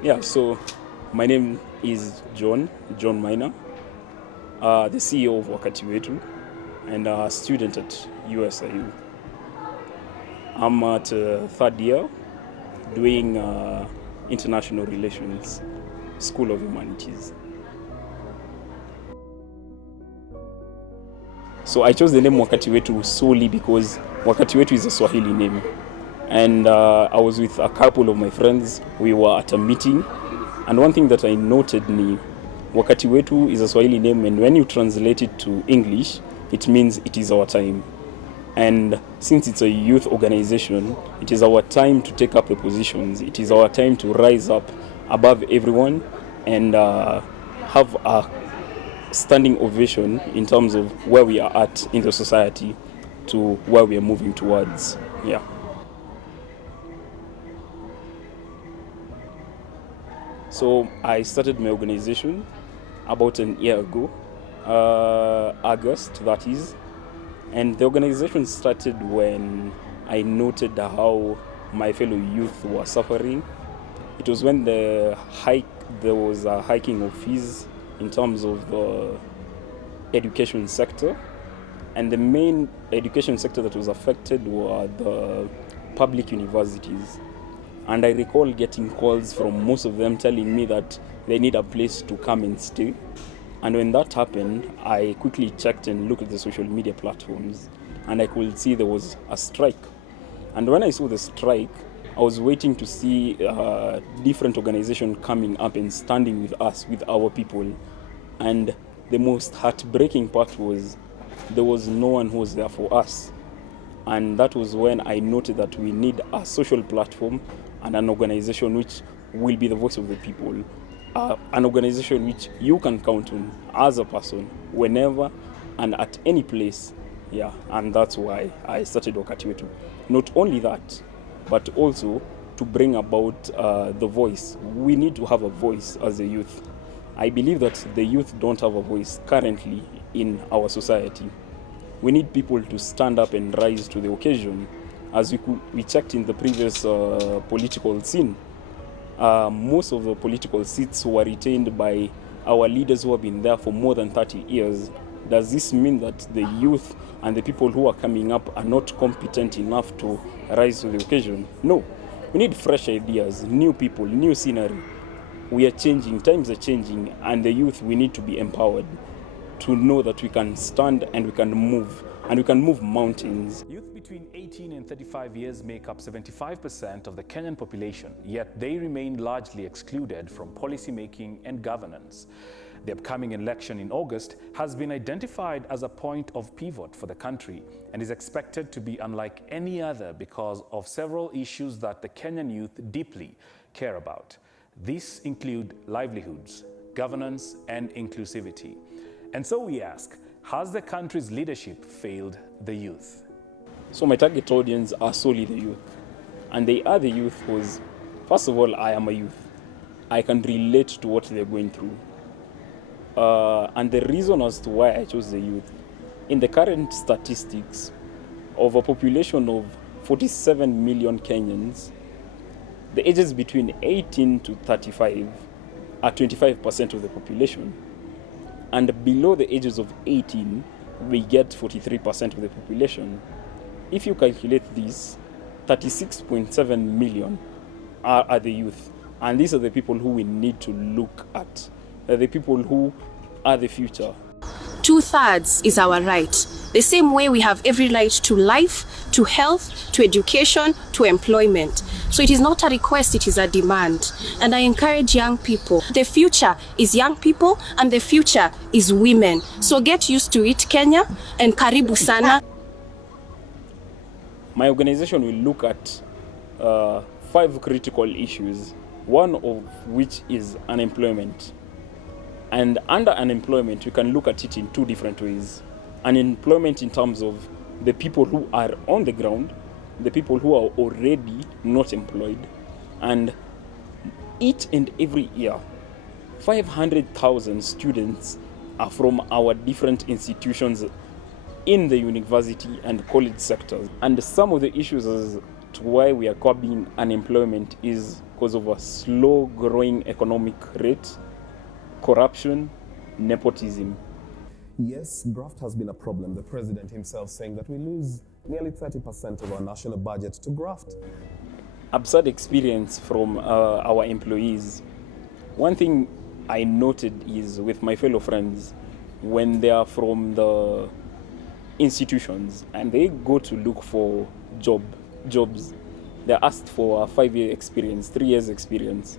Yeah, so my name is John Minor, the CEO of WETU and a student at USIU. I'm at third year doing International Relations, School of Humanities. So I chose the name WETU solely because WETU is a Swahili name. And I was with a couple of my friends. We were at a meeting, and one thing that I noted WETU is a Swahili name, and when you translate it to English, it means it is our time. And since it's a youth organization, it is our time to take up the positions. It is our time to rise up above everyone and have a standing ovation in terms of where we are at in the society to where we are moving towards. Yeah. So I started my organization about an year ago, August that is, and the organization started when I noted how my fellow youth were suffering. It was when there was a hiking of fees in terms of the education sector, and the main education sector that was affected were the public universities. And I recall getting calls from most of them telling me that they need a place to come and stay. And when that happened, I quickly checked and looked at the social media platforms, and I could see there was a strike. And when I saw the strike, I was waiting to see different organizations coming up and standing with us, with our people. And the most heartbreaking part was there was no one who was there for us. And that was when I noted that we need a social platform and an organization which will be the voice of the people. An organization which you can count on as a person, whenever and at any place. Yeah, and that's why I started WETU. Not only that, but also to bring about the voice. We need to have a voice as a youth. I believe that the youth don't have a voice currently in our society. We need people to stand up and rise to the occasion. As we checked in the previous political scene, most of the political seats were retained by our leaders who have been there for more than 30 years. Does this mean that the youth and the people who are coming up are not competent enough to rise to the occasion? No. We need fresh ideas, new people, new scenery. We are changing, times are changing, and the youth, we need to be empowered to know that we can stand and we can move mountains. Youth between 18 and 35 years make up 75% of the Kenyan population, yet they remain largely excluded from policy making and governance. The upcoming election in August has been identified as a point of pivot for the country and is expected to be unlike any other because of several issues that the Kenyan youth deeply care about. These include livelihoods, governance, and inclusivity. And so we ask, has the country's leadership failed the youth? So my target audience are solely the youth. And they are the youth because, first of all, I am a youth. I can relate to what they're going through. And the reason as to why I chose the youth, in the current statistics of a population of 47 million Kenyans, the ages between 18 to 35 are 25% of the population. And below the ages of 18, we get 43% of the population. If you calculate this, 36.7 million are the youth. And these are the people who we need to look at. They're the people who are the future. 2/3 is our right. The same way we have every right to life, to health, to education, to employment. So it is not a request, it is a demand. And I encourage young people. The future is young people and the future is women. So get used to it, Kenya, and Karibu sana. My organization will look at 5 critical issues, one of which is unemployment. And under unemployment, we can look at it in 2 different ways. Unemployment in terms of the people who are on the ground, the people who are already not employed, and each and every year, 500,000 students are from our different institutions in the university and college sectors. And some of the issues to why we are curbing unemployment is because of a slow growing economic rate, corruption, nepotism. Yes, graft has been a problem. The president himself saying that we lose nearly 30% of our national budget to graft. Absurd experience from our employees. One thing I noted is with my fellow friends, when they are from the institutions and they go to look for jobs, they're asked for a 5-year experience, 3 years experience.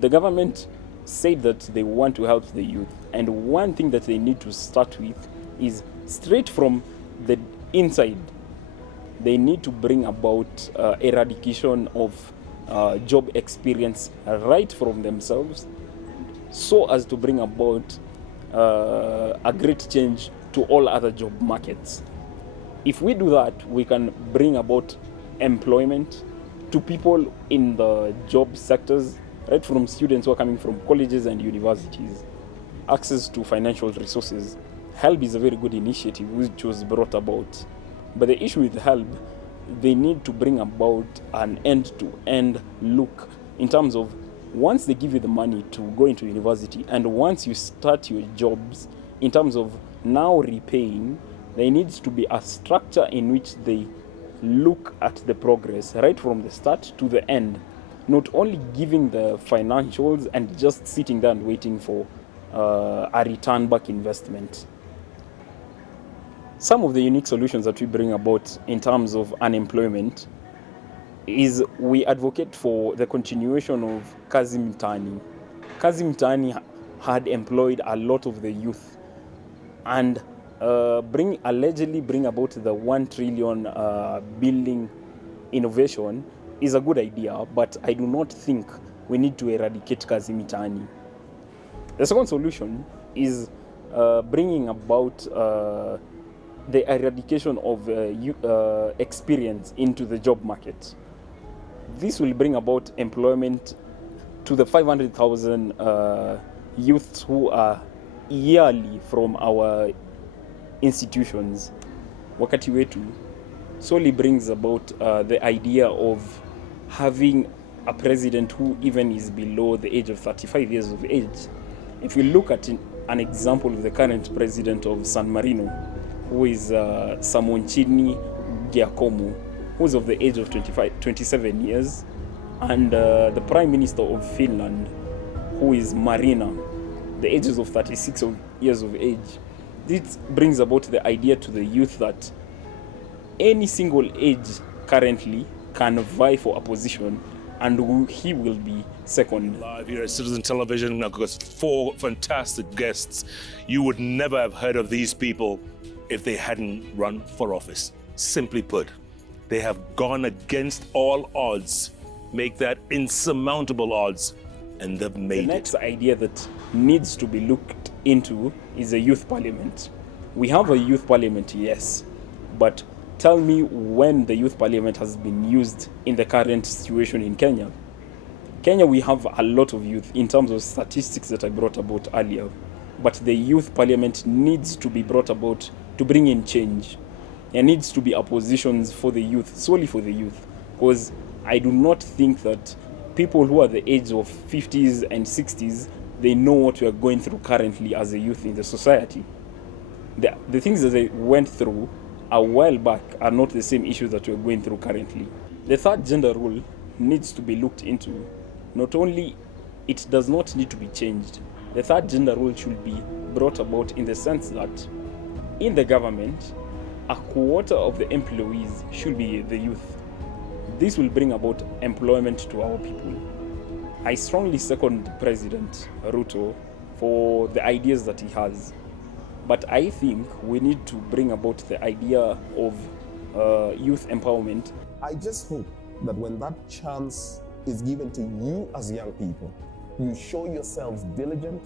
The government said that they want to help the youth, and one thing that they need to start with is straight from the inside. They need to bring about eradication of job experience right from themselves, so as to bring about a great change to all other job markets. If we do that, we can bring about employment to people in the job sectors, right from students who are coming from colleges and universities. Access to financial resources. HELB is a very good initiative which was brought about. But the issue with HELB, they need to bring about an end-to-end look in terms of once they give you the money to go into university and once you start your jobs, in terms of now repaying, there needs to be a structure in which they look at the progress right from the start to the end, not only giving the financials and just sitting there and waiting for a return back investment. Some of the unique solutions that we bring about in terms of unemployment is we advocate for the continuation of Kazi Mtaani. Kazi Mtaani had employed a lot of the youth and allegedly bring about the 1 trillion building innovation is a good idea, but I do not think we need to eradicate Kazi Mtaani. The second solution is bringing about the eradication of experience into the job market. This will bring about employment to the 500,000 youths who are yearly from our institutions. Wakati WETU solely brings about the idea of having a president who even is below the age of 35 years of age. If we look at an example of the current president of San Marino, who is Samonchini Giacomo, who is of the age of 27 years, and the Prime Minister of Finland, who is Marina, the ages of 36 years of age. This brings about the idea to the youth that any single age currently can vie for a position, and he will be second. Live here at Citizen Television, I've got 4 fantastic guests. You would never have heard of these people if they hadn't run for office. Simply put, they have gone against all odds, make that insurmountable odds, and they've made it. The next idea that needs to be looked into is a youth parliament. We have a youth parliament, yes, but tell me when the youth parliament has been used in the current situation in Kenya. Kenya, we have a lot of youth in terms of statistics that I brought about earlier, but the youth parliament needs to be brought about to bring in change. There needs to be oppositions for the youth, solely for the youth, because I do not think that people who are the age of 50s and 60s, they know what we are going through currently as a youth in the society. The things that they went through a while back are not the same issues that we're going through currently. The third gender rule needs to be looked into. Not only it does not need to be changed, the third gender rule should be brought about in the sense that in the government, a quarter of the employees should be the youth. This will bring about employment to our people. I strongly second President Ruto for the ideas that he has. But I think we need to bring about the idea of youth empowerment. I just hope that when that chance is given to you as young people, you show yourselves diligent,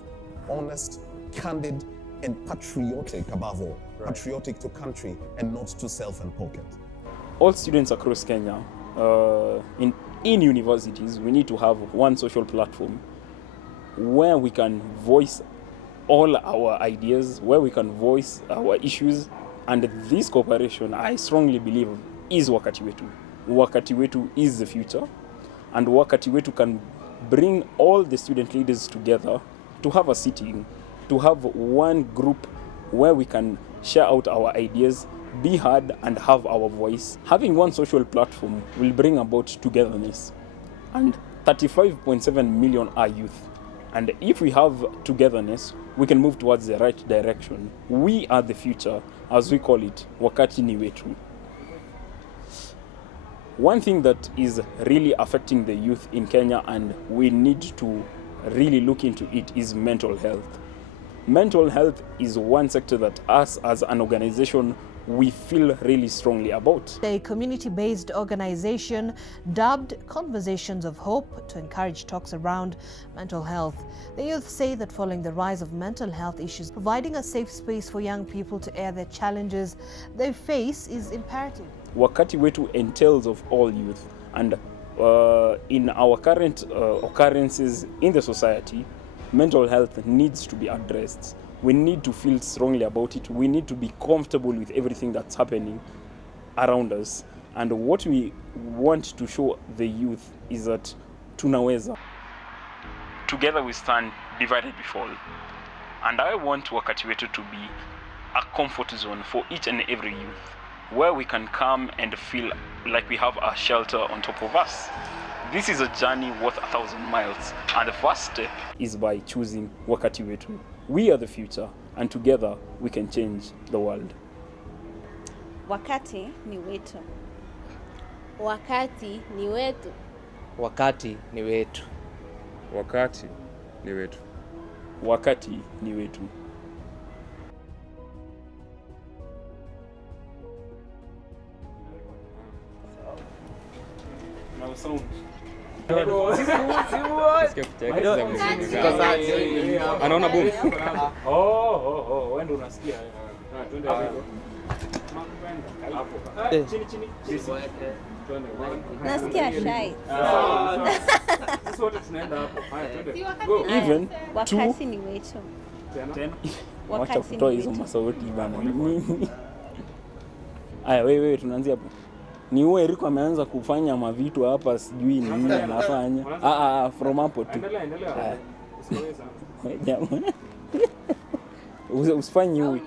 honest, candid, and patriotic above all. Right. Patriotic to country and not to self and pocket. All students across Kenya, in universities, we need to have one social platform where we can voice all our ideas, where we can voice our issues, and this cooperation, I strongly believe, is Wakati WETU. Wakati Wetu is the future, and Wakati Wetu can bring all the student leaders together to have a sitting, to have one group where we can share out our ideas, be heard, and have our voice. Having one social platform will bring about togetherness. And 35.7 million are youth. And if we have togetherness, we can move towards the right direction. We are the future, as we call it, Wakati ni wetu. One thing that is really affecting the youth in Kenya, and we need to really look into it, is mental health. Mental health is one sector that us as an organization, we feel really strongly about. A community-based organization dubbed Conversations of Hope to encourage talks around mental health. The youth say that following the rise of mental health issues, providing a safe space for young people to air their challenges they face is imperative. Wakati Wetu entails of all youth, and in our current occurrences in the society, mental health needs to be addressed. We need to feel strongly about it. We need to be comfortable with everything that's happening around us. And what we want to show the youth is that tunaweza. Together we stand, divided we fall. And I want Wakati Wetu to be a comfort zone for each and every youth, where we can come and feel like we have a shelter on top of us. This is a journey worth 1,000 miles, and the first step is by choosing Wakati Wetu. We are the future, and together we can change the world. Wakati ni wetu. Wakati ni wetu. Wakati ni wetu. Wakati ni wetu. Wakati ni wetu. Now sound. Anaona boom. Wewe ndio unasikia. Twende hapo. Chini. Nasikia shy. Sisi wote tunaenda hapo. Haya twende. Go. Even Wakati ni wetu. Tena. Wacha Wakati kutoa ni hizo wetu. masauti bana. Aya wewe tunaanzia hapo. Ni wewe Eriko ameanza kufanya mavitu hapa, sijui nini anafanya. From hapo tu. Endelea. Usifanye